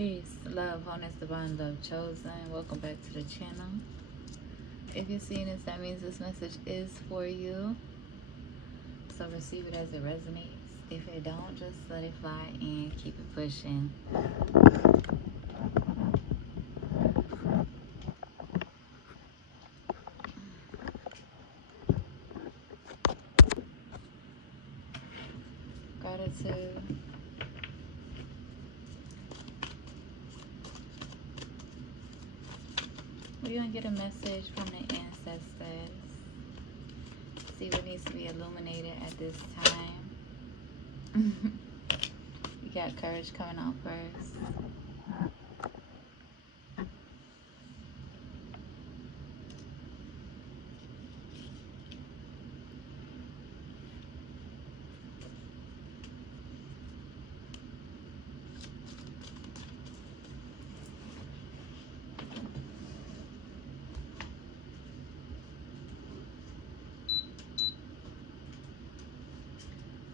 Peace, love, wholeness, divine love chosen. Welcome back to the channel. If you're seeing this, that means this message is for you. So receive it as it resonates. If it don't, just let it fly and keep it pushing. Gratitude. We're going to get a message from the ancestors. See what needs to be illuminated at this time. You got courage coming out first.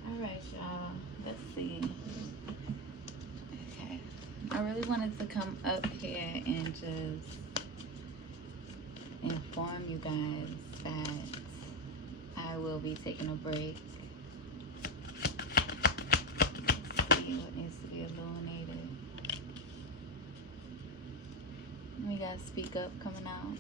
Alright, y'all. Let's see. Okay. I really wanted to come up here and just inform you guys that I will be taking a break. Let's see what needs to be illuminated. We got Speak Up coming out.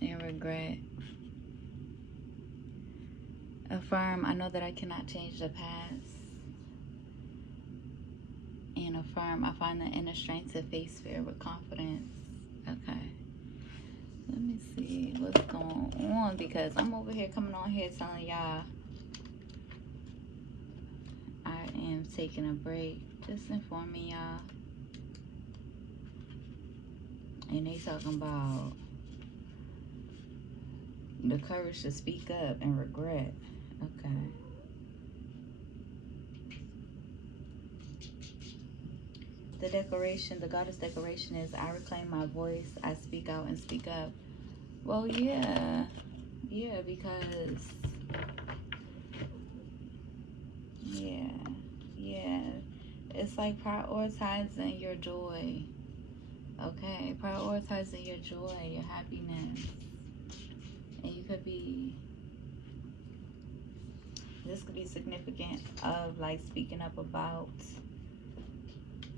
And regret. Affirm, I know that I cannot change the past. And affirm, I find the inner strength to face fear with confidence. Okay. Let me see what's going on, because I'm over here coming on here telling y'all I am taking a break. Just informing y'all. And they talking about the courage to speak up and regret. Okay. The declaration, the goddess declaration is, I reclaim my voice, I speak out and speak up. Well, yeah, because, yeah, it's like prioritizing your joy, okay? Prioritizing your joy, your happiness. And you could be, this could be significant of like speaking up about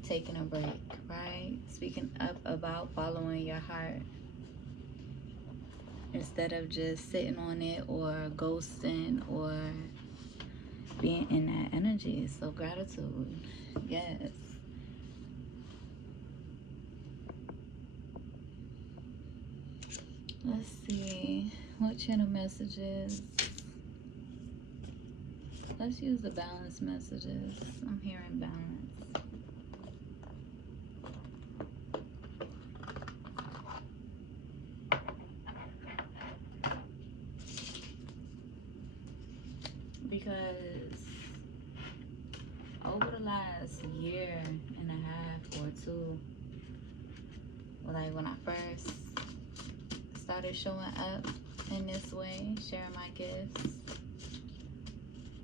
taking a break, right? Speaking up about following your heart instead of just sitting on it or ghosting or being in that energy. So gratitude, yes. Let's see what channel messages. Let's use the balance messages. I'm hearing balance. Because over the last year and a half or two, like when I first started showing up in this way, sharing my gifts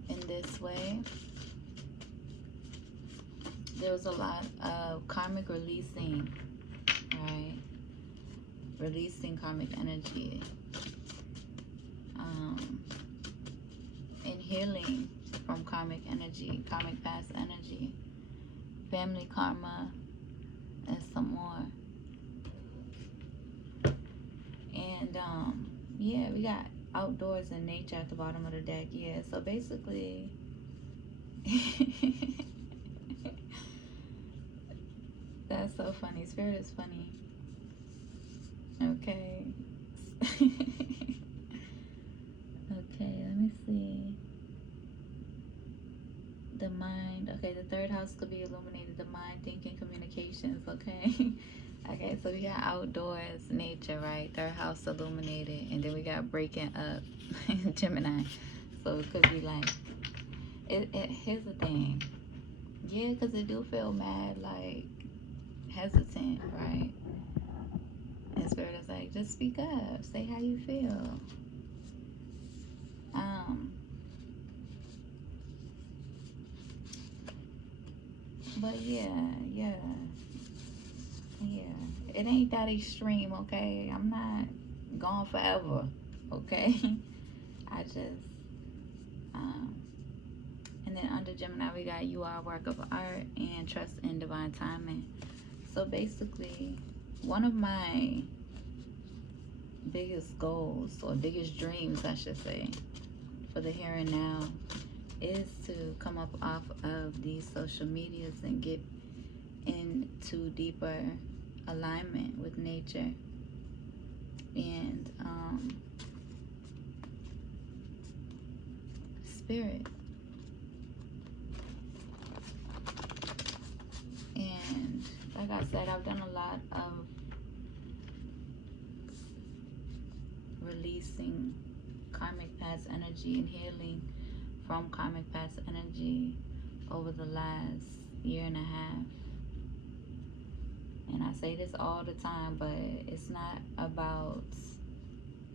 in this way, there was a lot of karmic releasing, right? Releasing karmic energy, and healing from karmic energy, karmic past energy, family karma, and some more. And yeah, we got outdoors and nature at the bottom of the deck. Yeah, so basically that's so funny. Spirit is funny. Okay. Okay, let me see. The mind. Okay, the third house could be illuminated. The mind, thinking, communications. Okay. Okay, so we got outdoors, nature, right? Third house illuminated. And then we got breaking up, Gemini. So it could be like, here's the thing. Yeah, because it do feel mad, like, hesitant, right? And Spirit is like, speak up. Say how you feel. Um, but yeah. It ain't that extreme, okay? I'm not gone forever, okay? I just, um, and then under Gemini, we got you are a work of art and trust in divine timing. So basically, one of my biggest goals, or biggest dreams, I should say, for the here and now is to come up off of these social medias and get into deeper alignment with nature and spirit. And like I said, I've done a lot of releasing karmic past energy and healing from karmic past energy over the last year and a half. And I say this all the time, but it's not about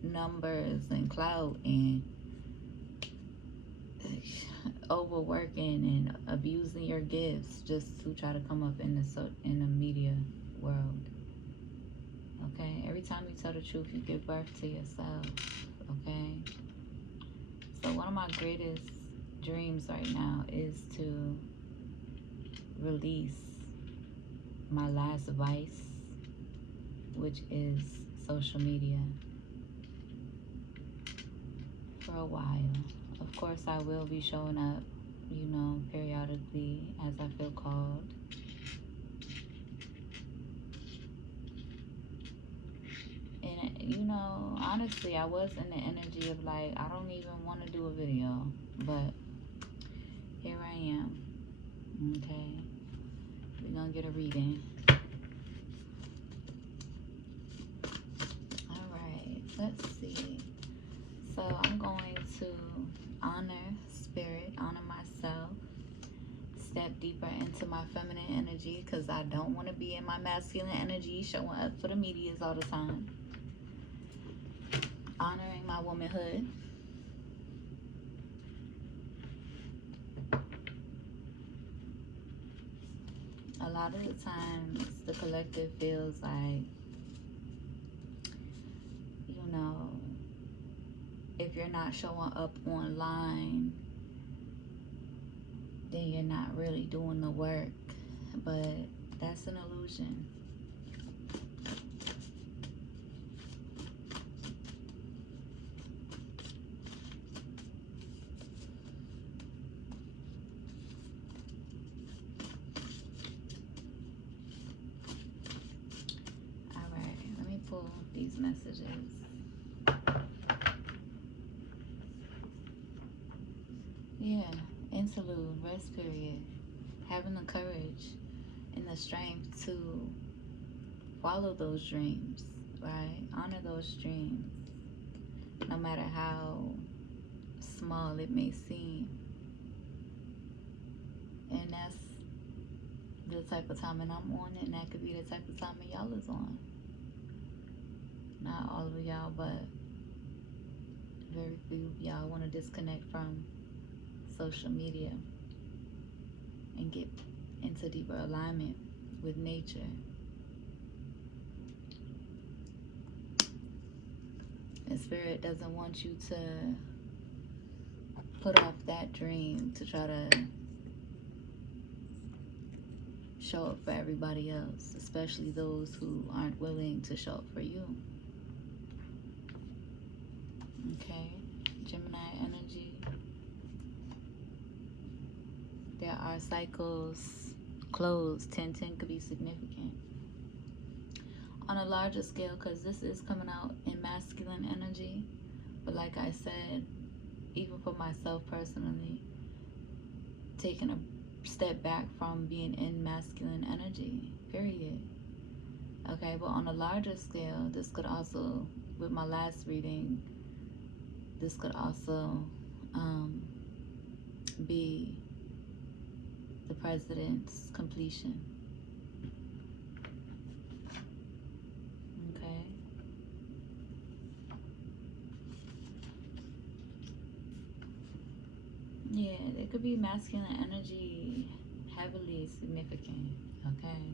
numbers and clout and overworking and abusing your gifts just to try to come up in the media world. Okay, every time you tell the truth, you give birth to yourself. Okay, so one of my greatest dreams right now is to release my last vice, which is social media, for a while. Of course, I will be showing up, periodically as I feel called. And, honestly, I was in the energy of like, I don't even want to do a video, but here I am. Okay, we're gonna get a reading. All right, let's see. So I'm going to honor spirit, honor myself, step deeper into my feminine energy because I don't want to be in my masculine energy showing up for the medias all the time. Honoring my womanhood. A lot of the times the collective feels like, if you're not showing up online, then you're not really doing the work. But that's an illusion. All right, let me pull these messages. Yeah, interlude, rest period. Having the courage and the strength to follow those dreams, right? Honor those dreams, no matter how small it may seem. And that's the type of timing I'm on, and that could be the type of timing y'all is on. Not all of y'all, but very few of y'all want to disconnect from social media and get into deeper alignment with nature. And spirit doesn't want you to put off that dream to try to show up for everybody else, especially those who aren't willing to show up for you. Okay, Gemini energy. There are cycles. Closed. 10-10 could be significant. On a larger scale, because this is coming out in masculine energy. But like I said, even for myself personally, taking a step back from being in masculine energy, period. Okay, but on a larger scale, this could also, with my last reading, this could also be the president's completion. Okay. could be masculine energy heavily significant, okay?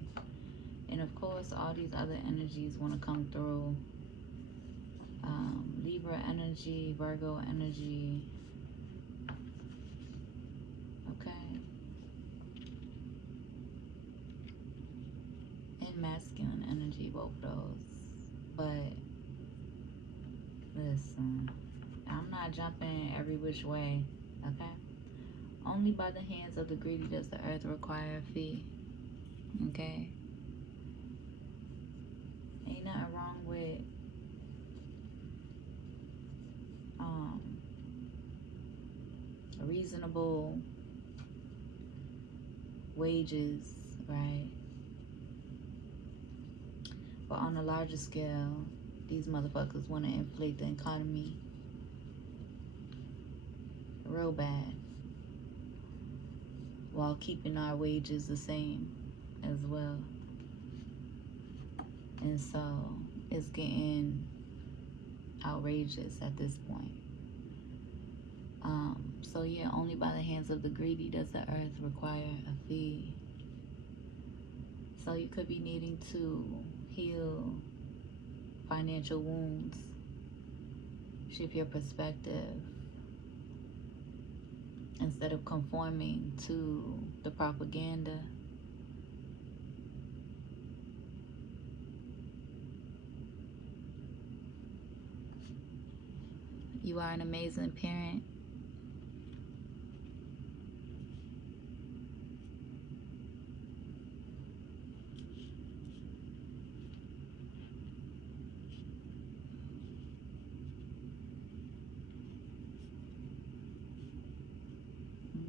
And of course, all these other energies want to come through. Libra energy, Virgo energy, okay? And masculine energy, both of those. But listen, I'm not jumping every which way, okay? Only by the hands of the greedy does the earth require a fee, okay? Ain't nothing wrong with reasonable wages, right? But on a larger scale, these motherfuckers want to inflate the economy real bad while keeping our wages the same as well. And so it's getting outrageous at this point. So yeah, only by the hands of the greedy does the earth require a fee. So you could be needing to heal financial wounds, shift your perspective, instead of conforming to the propaganda. You are an amazing parent.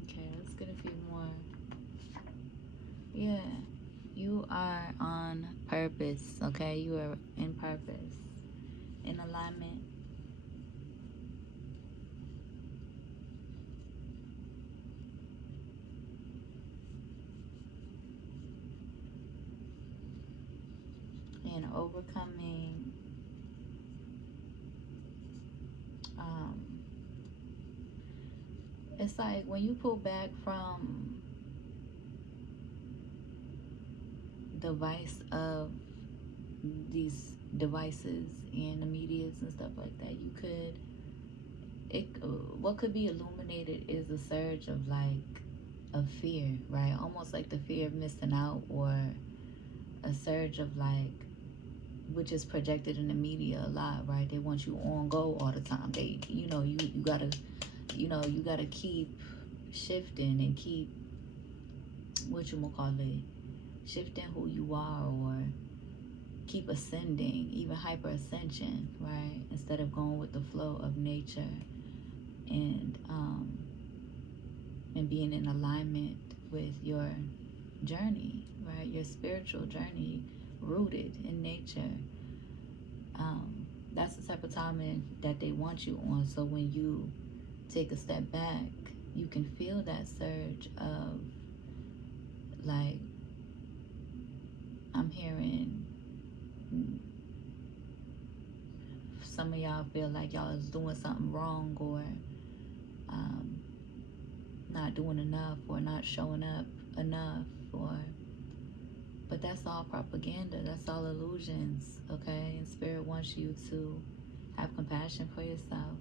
Okay, let's get a few more. Yeah, you are on purpose, okay? You are in purpose, in alignment. And overcoming it's like when you pull back from the vice of these devices and the medias and stuff like that, you could what could be illuminated is a surge of fear, right? Almost like the fear of missing out, or a surge of which is projected in the media a lot, right? They want you on go all the time. They, you gotta, you gotta keep shifting and keep shifting who you are, or keep ascending, even hyper ascension, right? Instead of going with the flow of nature and being in alignment with your journey, right? Your spiritual journey rooted in nature. That's the type of timing that they want you on. So when you take a step back, you can feel that surge of I'm hearing some of y'all feel like y'all is doing something wrong, or not doing enough, or not showing up enough, but that's all propaganda. That's all illusions, okay? And Spirit wants you to have compassion for yourself,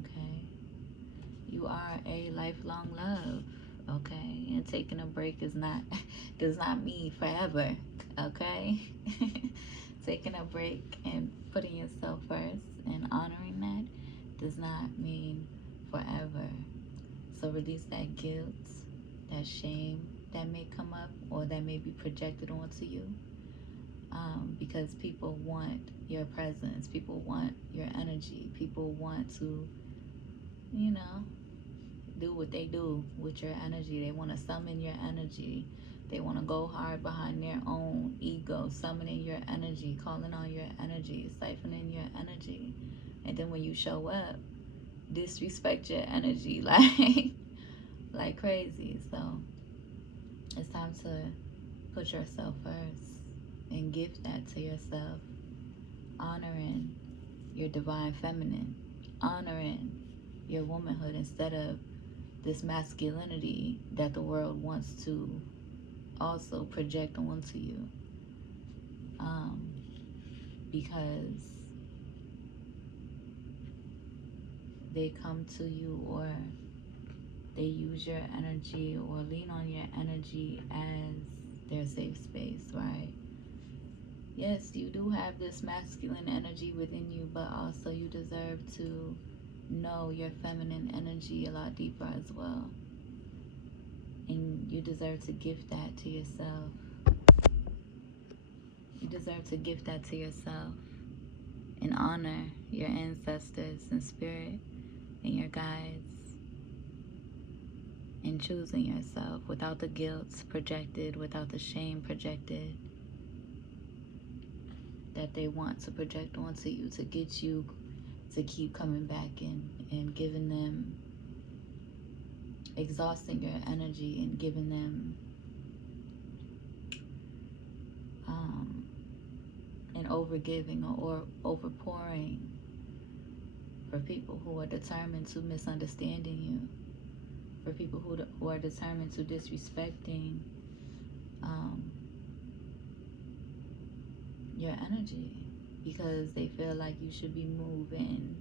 okay? You are a lifelong love, okay? And taking a break does not mean forever, okay? Taking a break and putting yourself first and honoring that does not mean forever. So release that guilt, that shame that may come up, or that may be projected onto you, because people want your presence, people want your energy, people want to do what they do with your energy. They want to summon your energy. They want to go hard behind their own ego, summoning your energy, calling on your energy, siphoning your energy. And then when you show up, disrespect your energy like crazy. So it's time to put yourself first and gift that to yourself, honoring your divine feminine, honoring your womanhood instead of this masculinity that the world wants to also project onto you. Because they come to you, or they use your energy or lean on your energy as their safe space, right? Yes, you do have this masculine energy within you, but also you deserve to know your feminine energy a lot deeper as well. And you deserve to gift that to yourself. You deserve to gift that to yourself and honor your ancestors and spirit and your guides, and choosing yourself without the guilt projected, without the shame projected that they want to project onto you to get you to keep coming back and giving them, exhausting your energy and giving them an overgiving or overpouring for people who are determined to misunderstanding you, for people who are determined to disrespecting your energy, because they feel like you should be moving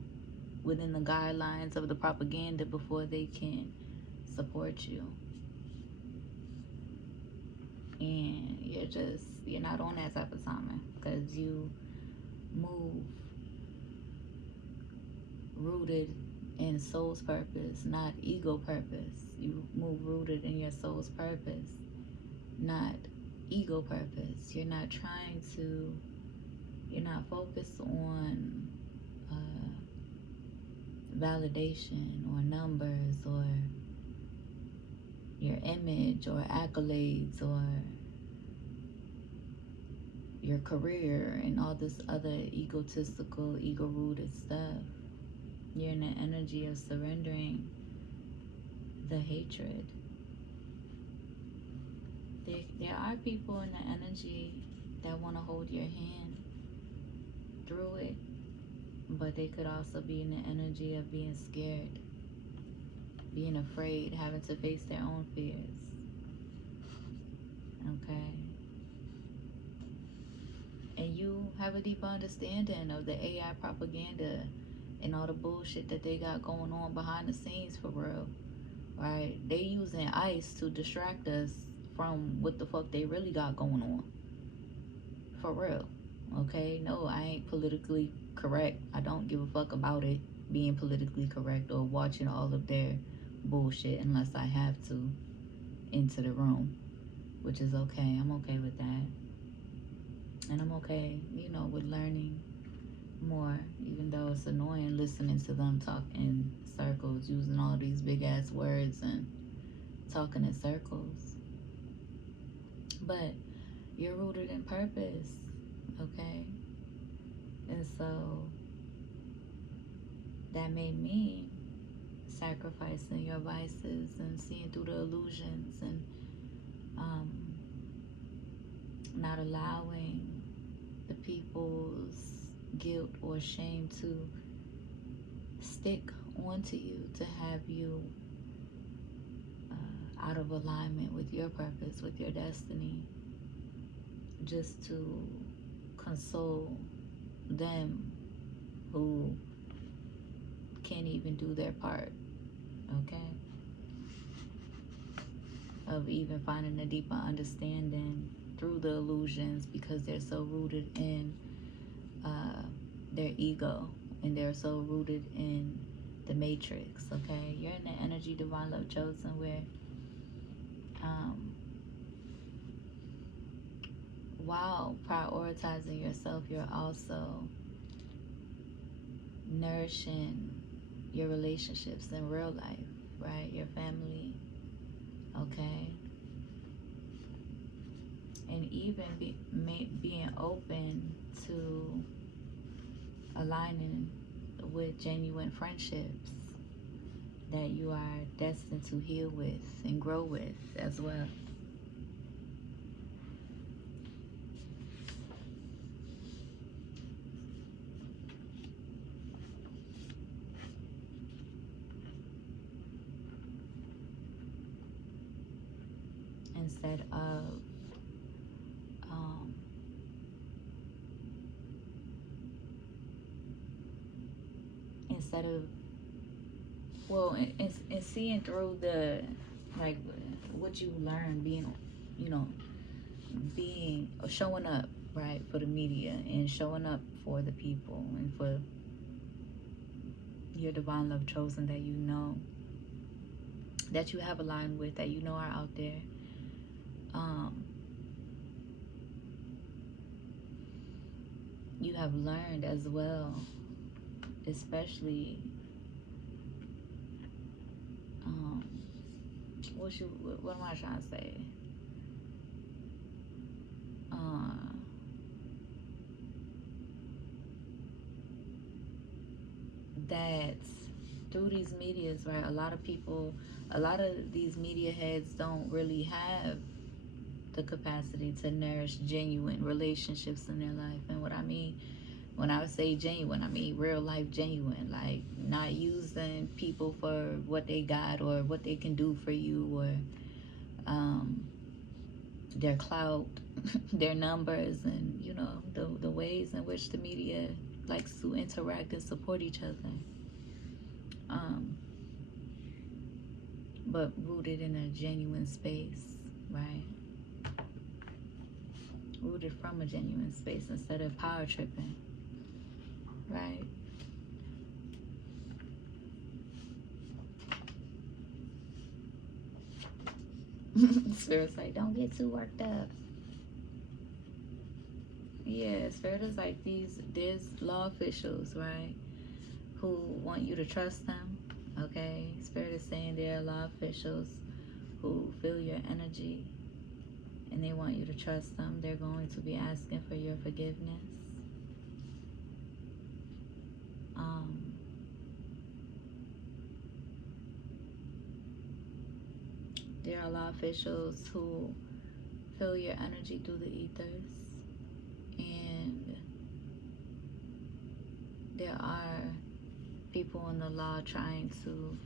within the guidelines of the propaganda before they can support you. And you're not on that type of timing, because you move rooted in soul's purpose, not ego purpose. You move rooted in your soul's purpose, not ego purpose. You're not focused on validation or numbers or your image or accolades or your career and all this other egotistical, ego-rooted stuff. You're in the energy of surrendering the hatred. There are people in the energy that want to hold your hand through it, but they could also be in the energy of being scared, being afraid, having to face their own fears. Okay? And you have a deeper understanding of the AI propaganda and all the bullshit that they got going on behind the scenes, for real, right? They using ICE to distract us from what the fuck they really got going on, for real. Okay? No, I ain't politically correct. I don't give a fuck about it being politically correct or watching all of their bullshit unless I have to into the room, which is okay. I'm okay with that. And I'm okay, with learning more, even though it's annoying listening to them talk in circles, using all these big ass words and talking in circles. But you're rooted in purpose, okay? And so that may mean sacrificing your vices and seeing through the illusions and not allowing the people's guilt or shame to stick onto you, to have you out of alignment with your purpose, with your destiny, just to console them who can't even do their part, okay? Of even finding a deeper understanding through the illusions, because they're so rooted in their ego and they're so rooted in the matrix, okay? You're in the energy divine love chosen, where while prioritizing yourself, you're also nourishing your relationships in real life, right? Your family, okay? And even being open to aligning with genuine friendships that you are destined to heal with and grow with as well. instead of um, instead of well, and seeing through the like what you learn, being, you know, being showing up right for the media and showing up for the people and for your divine love chosen that you know, that you have aligned with, that you know are out there. You have learned as well, especially what am I trying to say? That through these medias, right? A lot of these media heads don't really have the capacity to nourish genuine relationships in their life. And what I mean when I say genuine, I mean real life genuine, like not using people for what they got or what they can do for you, or their clout, their numbers, and you know the ways in which the media likes to interact and support each other. But rooted in a genuine space, right? Rooted from a genuine space instead of power tripping, right? Spirit's like, don't get too worked up. Yeah, Spirit is like there's law officials, right, who want you to trust them, okay? Spirit is saying there are law officials who feel your energy and they want you to trust them. They're going to be asking for your forgiveness. There are law officials who feel your energy through the ethers, and there are people in the law trying to,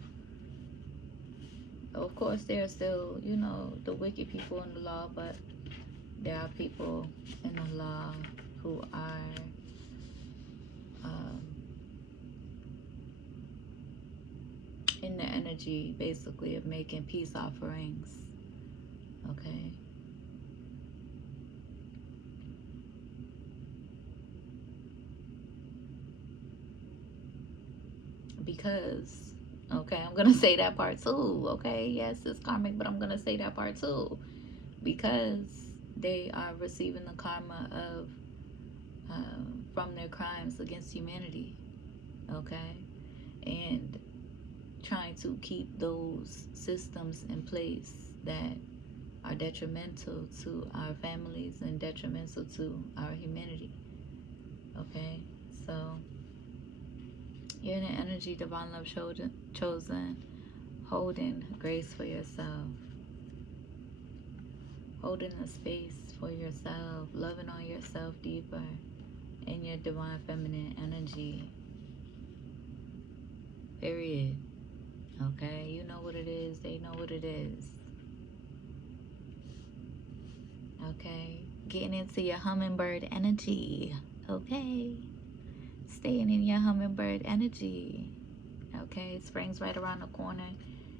of course there are still, you know, the wicked people in the law, but there are people in the law who are in the energy basically of making peace offerings, okay? Because, okay, I'm gonna say that part too, okay? Yes, it's karmic, but I'm gonna say that part too, because they are receiving the karma of from their crimes against humanity, okay? And trying to keep those systems in place that are detrimental to our families and detrimental to our humanity, okay? So you're in an energy, divine love chosen, holding grace for yourself, holding a space for yourself, loving on yourself deeper in your divine feminine energy, period. Okay, you know what it is, they know what it is. Okay, getting into your hummingbird energy. Okay, staying in your hummingbird energy. Okay, spring's right around the corner,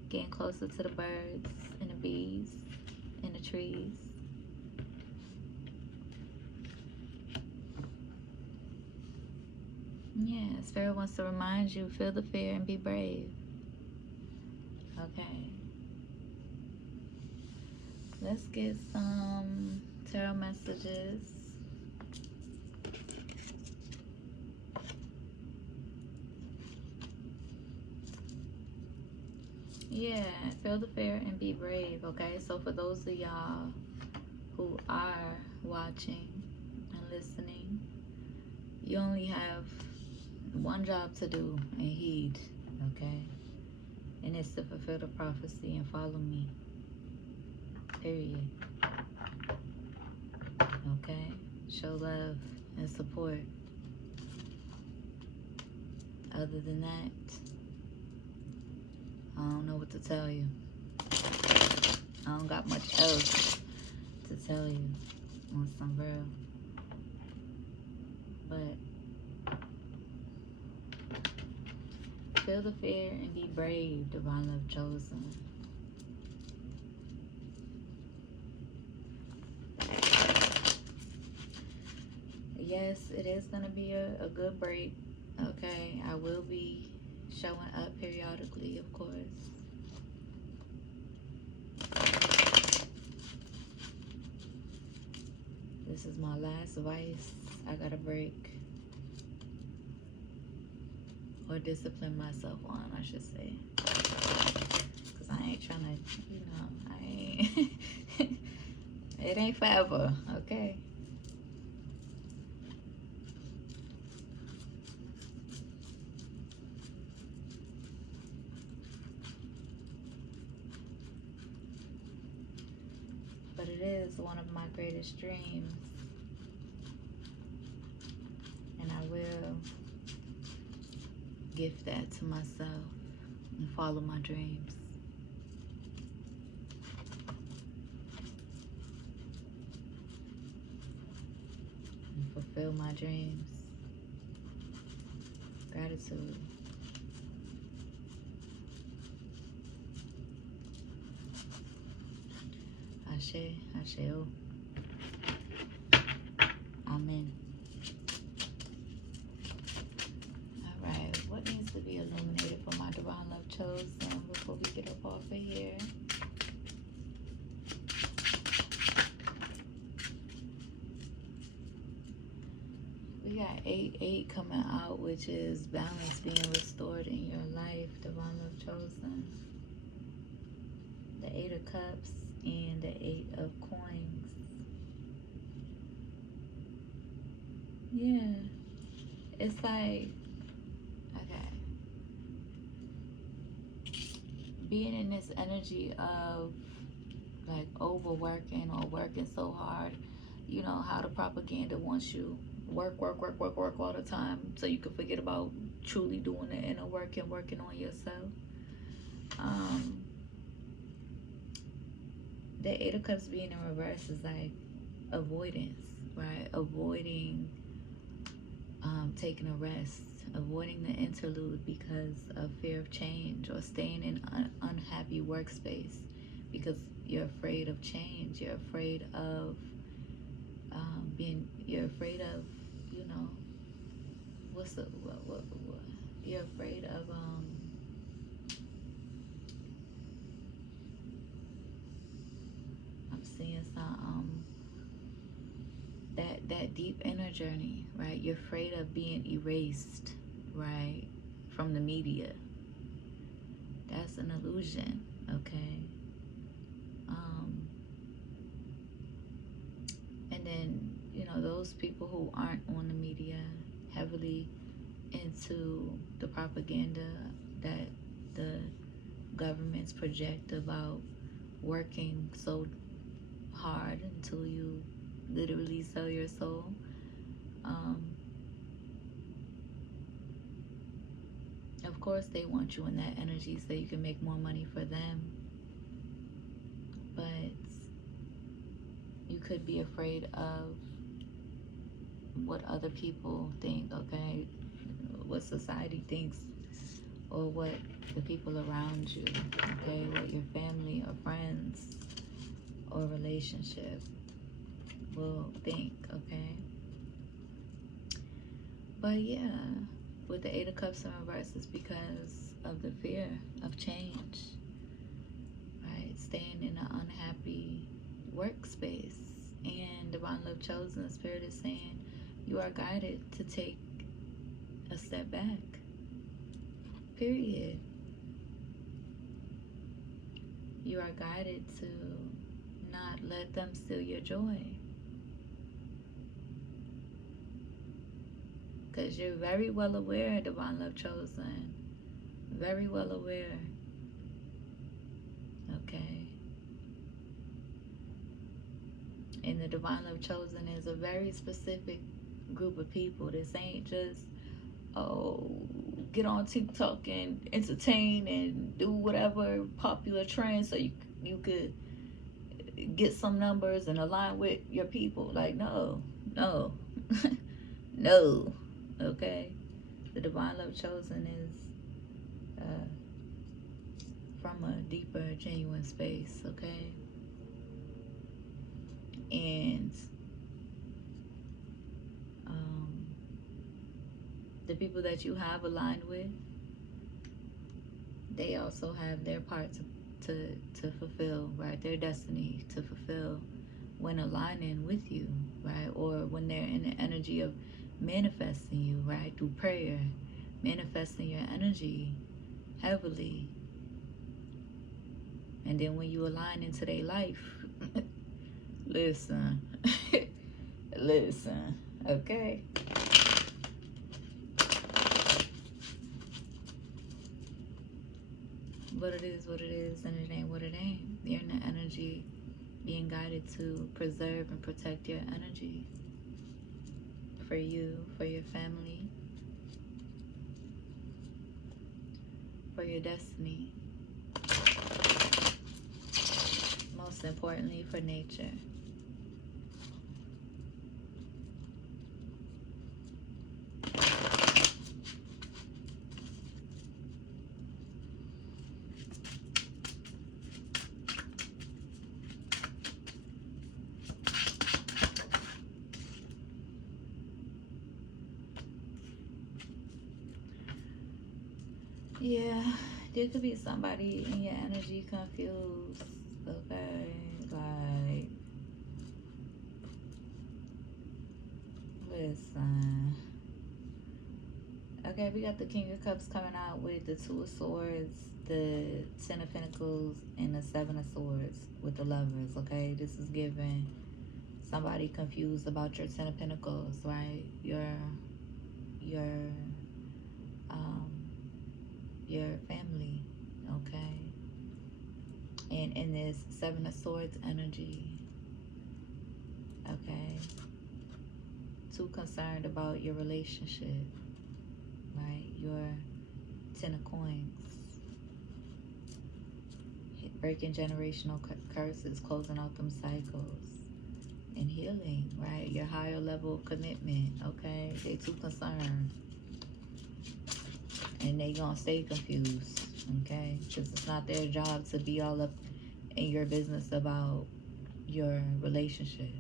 getting closer to the birds and the bees and the trees. Yeah, Spirit wants to remind you, feel the fear and be brave. Okay. Let's get some tarot messages. Yeah, feel the fear and be brave, okay? So for those of y'all who are watching and listening, you only have one job to do and heed, okay? And it's to fulfill the prophecy and follow me, period. Okay? Show love and support. Other than that, I don't know what to tell you. I don't got much else to tell you on some real. But feel the fear and be brave, divine love chosen. Yes, it is going to be a good break. Okay, I will be showing up periodically, of course. This is my last vice. I got to break. Or discipline myself on, I should say. Because I ain't trying to, I ain't. It ain't forever, okay? But it is one of my greatest dreams. And I will gift that to myself and follow my dreams. And fulfill my dreams. Gratitude. Ashe, Asheo. Amen. Alright, what needs to be illuminated for my divine love chosen before we get up off of here? We got 8-8 coming out, which is balance being restored in your life, divine love chosen. The 8 of Cups and the 8 of Coins. Yeah. It's like, okay. Being in this energy of like overworking or working so hard, you know how the propaganda wants you work all the time so you can forget about truly doing the inner work and working on yourself. The 8 of Cups being in reverse is like avoidance, right? Avoiding taking a rest, avoiding the interlude because of fear of change, or staying in an unhappy workspace because you're afraid of change. You're afraid of you're afraid of, you're afraid of, I'm seeing some, that deep inner journey, right? You're afraid of being erased, right, from the media. That's an illusion, okay? And then, those people who aren't on the media, heavily into the propaganda that the governments project about working so hard until you literally sell your soul. Of course they want you in that energy so you can make more money for them, but you could be afraid of what other people think, okay? What society thinks, or what the people around you, okay? What your family or friends or relationship will think, okay? But yeah, with the 8 of Cups in reverse, it's because of the fear of change, right? Staying in an unhappy workspace. And divine love chosen, the spirit is saying you are guided to take a step back, period. You are guided to not let them steal your joy, because you're very well aware, divine love chosen, very well aware, okay? And the divine love chosen is a very specific group of people. This ain't just, oh, get on TikTok and entertain and do whatever popular trend so you could get some numbers and align with your people. Like, no, no, no. Okay, the divine love chosen is from a deeper, genuine space. Okay, and um, the people that you have aligned with, they also have their part to fulfill, right? Their destiny to fulfill when aligning with you, right? Or when they're in the energy of manifesting you, right? Through prayer, manifesting your energy heavily. And then when you align into their life, listen, listen, okay? But it is what it is, and it ain't what it ain't. You're in the energy being guided to preserve and protect your energy for you, for your family, for your destiny, most importantly for nature. Yeah, there could be somebody in your energy confused, okay? Like, listen. Okay, we got the King of Cups coming out with the Two of Swords, the Ten of Pentacles, and the Seven of Swords with the Lovers, okay? This is giving somebody confused about your Ten of Pentacles, right? Your um your family, okay? And in this Seven of Swords energy, okay? Too concerned about your relationship, right? Your Ten of Coins, breaking generational curses, closing out them cycles, and healing, right? Your higher level of commitment, okay? They too concerned, and they gonna stay confused, okay? Because it's not their job to be all up in your business about your relationship.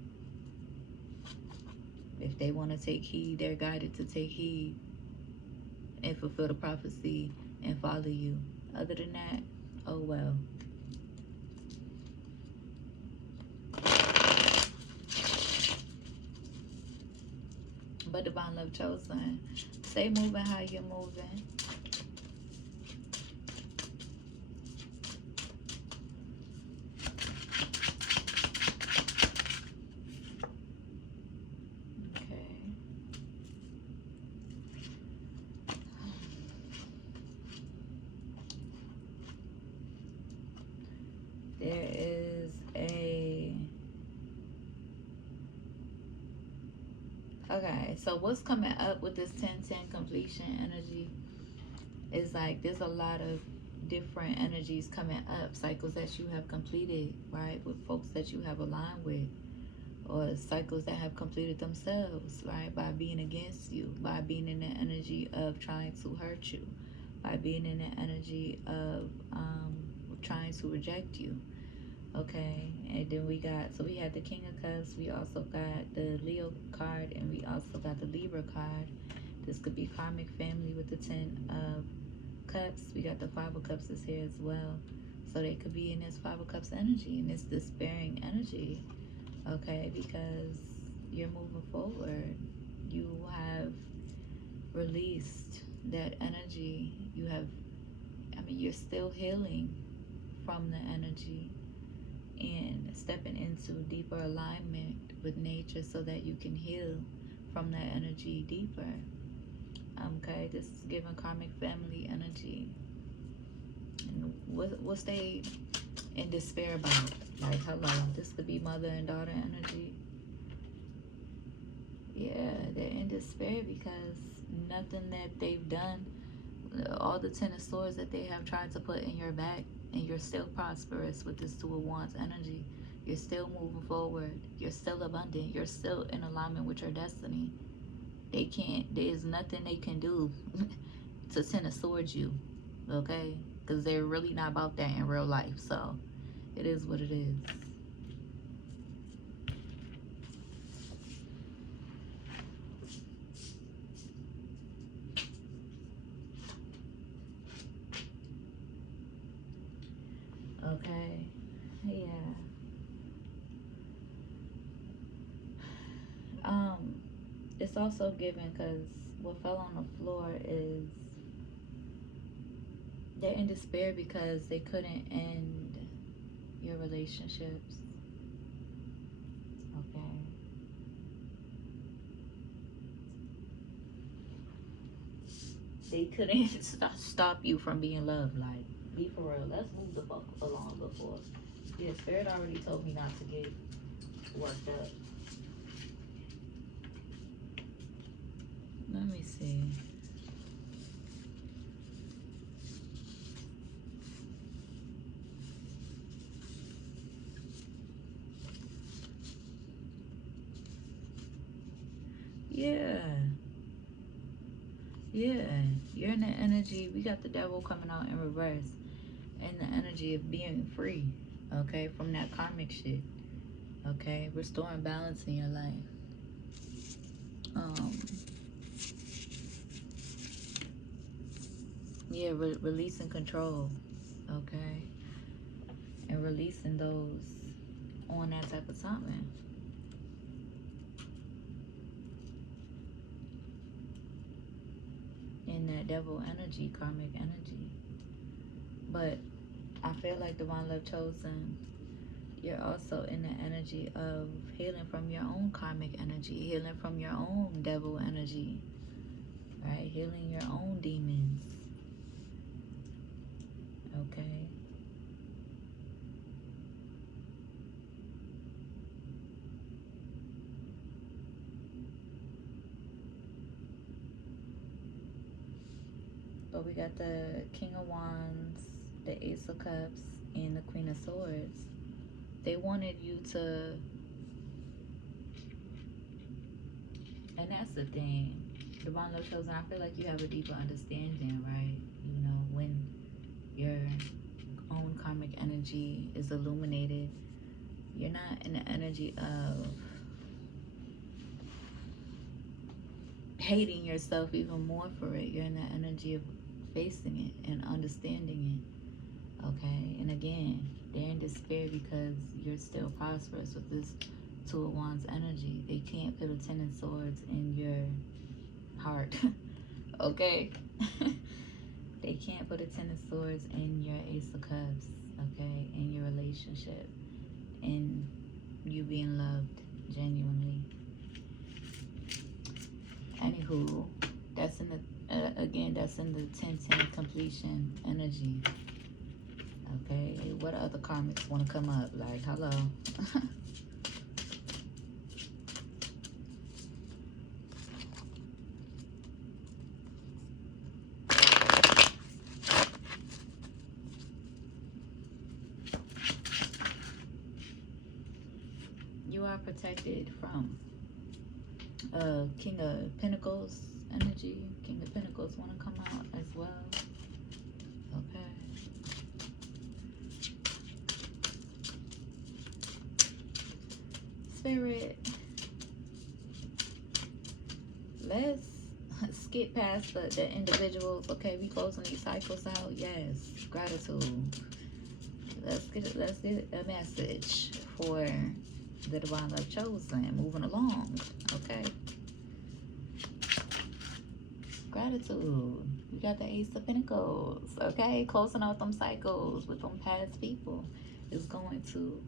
If they want to take heed, they're guided to take heed and fulfill the prophecy and follow you. Other than that, oh well. But divine love chosen, stay moving how you're moving. Okay. There is a... Okay, so what's coming up with this 10-10 completion energy is like there's a lot of different energies coming up, cycles that you have completed, right, with folks that you have aligned with, or cycles that have completed themselves, right, by being against you, by being in the energy of trying to hurt you, by being in the energy of trying to reject you. Okay, and then we got, so we had the King of Cups, we also got the Leo card, and we also got the Libra card. This could be karmic family with the 10 of Cups. We got the Five of Cups is here as well. So they could be in this Five of Cups energy, and this despairing energy, okay, because you're moving forward. You have released that energy. You have, I mean, you're still healing from the energy and stepping into deeper alignment with nature so that you can heal from that energy deeper. Okay, this is giving karmic family energy. And what's they in despair about? Like, hello, this could be mother and daughter energy. Yeah, they're in despair because nothing that they've done, all the 10 of swords that they have tried to put in your back, and you're still prosperous with this Two of Wands energy. You're still moving forward. You're still abundant. You're still in alignment with your destiny. There's nothing they can do to send us towards you, okay? Because they're really not about that in real life. So it is what it is. Okay, yeah. It's also given because what fell on the floor is they're in despair because they couldn't end your relationships. Okay. They couldn't stop you from being loved. Like, be for real. Let's move the fuck along before. Yeah, Spirit already told me not to get worked up. Let me see. Yeah. Yeah. You're in the energy. We got the devil coming out in reverse. In the energy of being free. Okay. From that karmic shit. Okay. Restoring balance in your life. Yeah. Releasing control. Okay. And releasing those on that type of timing. In that devil energy, karmic energy. But I feel like Divine Love Chosen, you're also in the energy of healing from your own karmic energy, healing from your own devil energy, right? Healing your own demons. Okay. But we got the King of Wands, the Ace of Cups, and the Queen of Swords. They wanted you to, and that's the thing, Divine Love Chosen, I feel like you have a deeper understanding, right? You know, when your own karmic energy is illuminated, you're not in the energy of hating yourself even more for it. You're in the energy of facing it and understanding it. Okay. And again, they're in despair because you're still prosperous with this Two of Wands energy. They can't put a Ten of Swords in your heart. Okay. They can't put a Ten of Swords in your Ace of Cups. Okay. In your relationship. In you being loved genuinely. Anywho, that's in the again, that's in the 10-10 completion energy. Okay, what other karmics want to come up? Like, hello. You are protected from King of Pentacles energy. King of Pentacles want to come out as well. Okay. Spirit, let's skip past the individuals. Okay, we closing these cycles out. Yes, gratitude. Let's get a message for the Divine Love Chosen. Moving along. Okay. Gratitude. We got the Ace of Pentacles. Okay, closing out them cycles with them past people is going to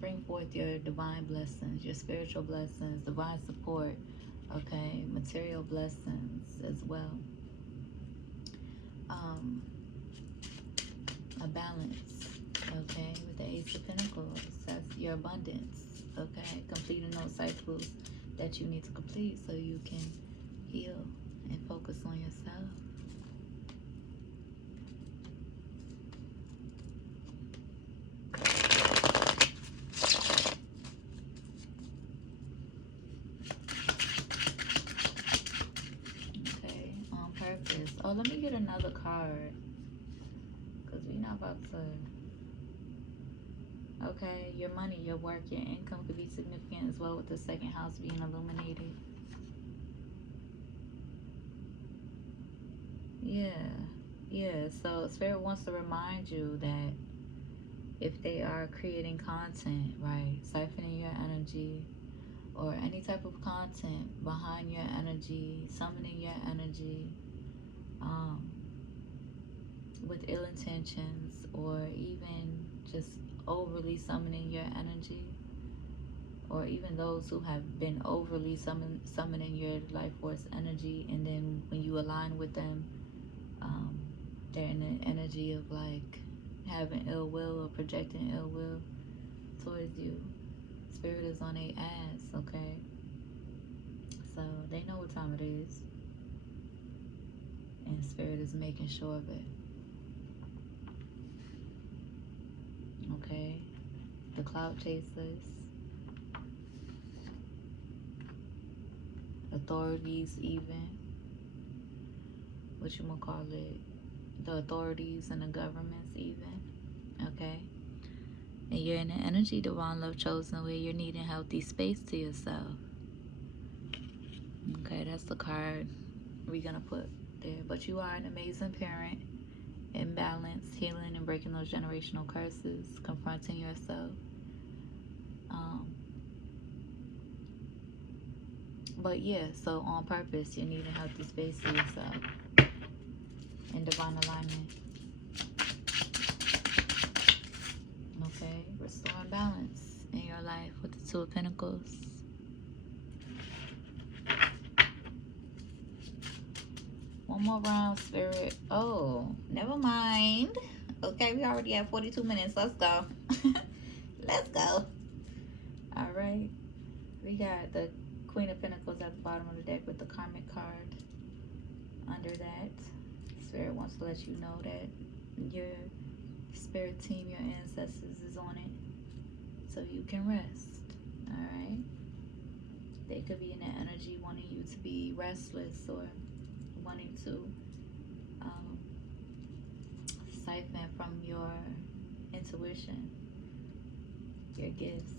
bring forth your divine blessings, your spiritual blessings, divine support. Okay, material blessings as well. A balance. Okay, with the Ace of Pentacles, that's your abundance. Okay, completing those cycles that you need to complete so you can heal and focus on yourself. Oh, let me get another card. Because we're not about to... Okay, your money, your work, your income could be significant as well with the second house being illuminated. Yeah. So Spirit wants to remind you that if they are creating content, right, siphoning your energy, or any type of content behind your energy, summoning your energy, with ill intentions, or even just overly summoning your energy, or even those who have been overly summoning your life force energy, and then when you align with them, they're in the energy of like having ill will or projecting ill will towards you. Spirit is on their ass, okay? So they know what time it is, and Spirit is making sure of it. Okay, the cloud chasers, authorities, even what you gonna call it, the authorities and the governments, even. Okay, and you're in the energy, divine love chosen, where you're needing healthy space to yourself. Okay, that's the card we're gonna put there. But you are an amazing parent, in balance, healing and breaking those generational curses, confronting yourself. But yeah, so on purpose, you need a healthy space to yourself in divine alignment. Okay, restoring balance in your life with the Two of Pentacles. One more round, Spirit. Oh, never mind. Okay, we already have 42 minutes. Let's go. Let's go. All right. We got the Queen of Pentacles at the bottom of the deck with the Karmic card under that. Spirit wants to let you know that your spirit team, your ancestors, is on it, so you can rest. All right. They could be in that energy wanting you to be restless, or wanting to siphon from your intuition, your gifts.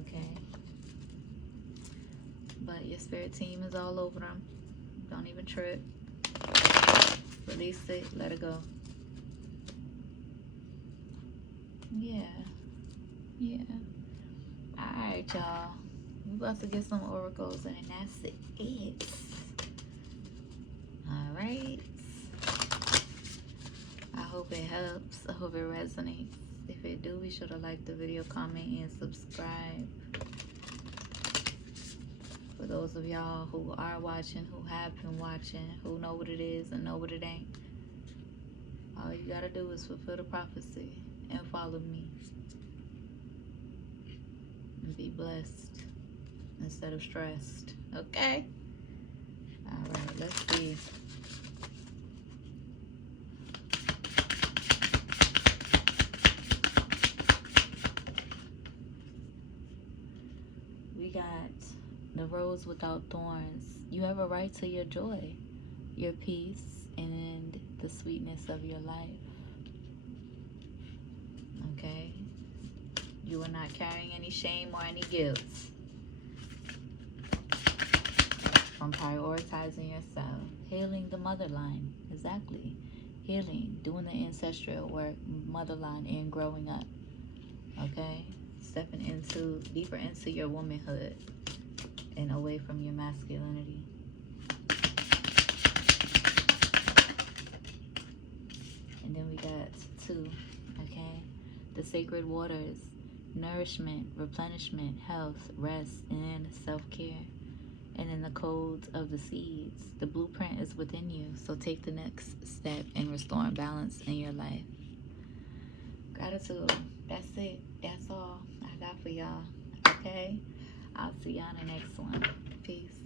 Okay. But your spirit team is all over them. Don't even trip. Release it. Let it go. Yeah. Alright, y'all. We're about to get some oracles, and that's it. Alright. I hope it helps. I hope it resonates. If it do, be sure to like the video, comment, and subscribe. For those of y'all who are watching, who have been watching, who know what it is and know what it ain't, all you gotta do is fulfill the prophecy and follow me. And be blessed instead of stressed. Okay? Alright, let's see. We got the rose without thorns. You have a right to your joy, your peace, and the sweetness of your life. Okay? You are not carrying any shame or any guilt from prioritizing yourself. Healing the motherline. Exactly. Healing, doing the ancestral work, motherline, and growing up. Okay? Stepping deeper into your womanhood and away from your masculinity. And then we got 2, okay? The sacred waters, nourishment, replenishment, health, rest, and self-care. And then the codes of the seeds. The blueprint is within you, so take the next step in restoring balance in your life. Gratitude. That's it. That's all I got for y'all. Okay? I'll see y'all in the next one. Peace.